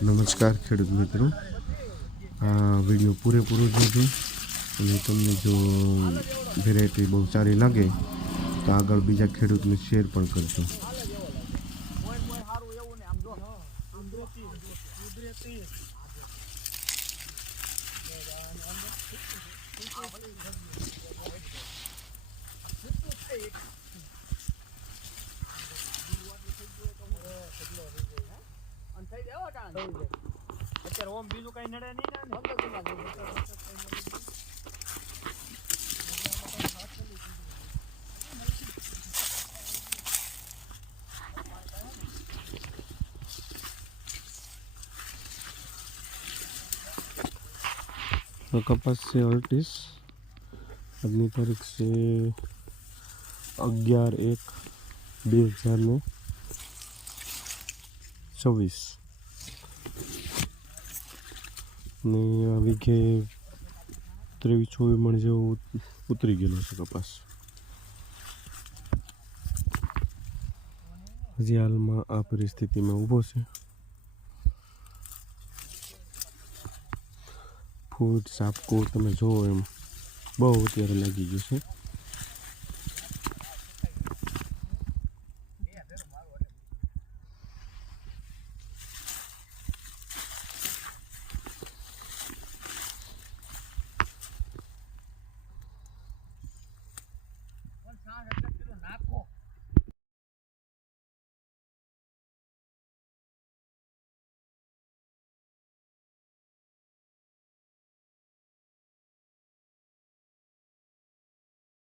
નમસ્કાર ખેડૂત મિત્રો, આ વિડીયો પૂરેપૂરો જોજો અને તમને જો વેરાયટી બહુ સારી લાગે તો આગળ બીજા ખેડૂતને શેર પણ કરજો. અત્યારે ઓમ બીજું કઈ નડે નહીં ને कपास से 38 अगली तारीख से 11/1/2024 ને આ વીઘે 23-24 મણ જેવું ઉતરી ગયેલો છે કપાસ. હજી હાલમાં આ પરિસ્થિતિમાં ઊભો છે. ફૂટ સાપકો તમે જોવો એમ બહુ અત્યારે લાગી ગયું છે.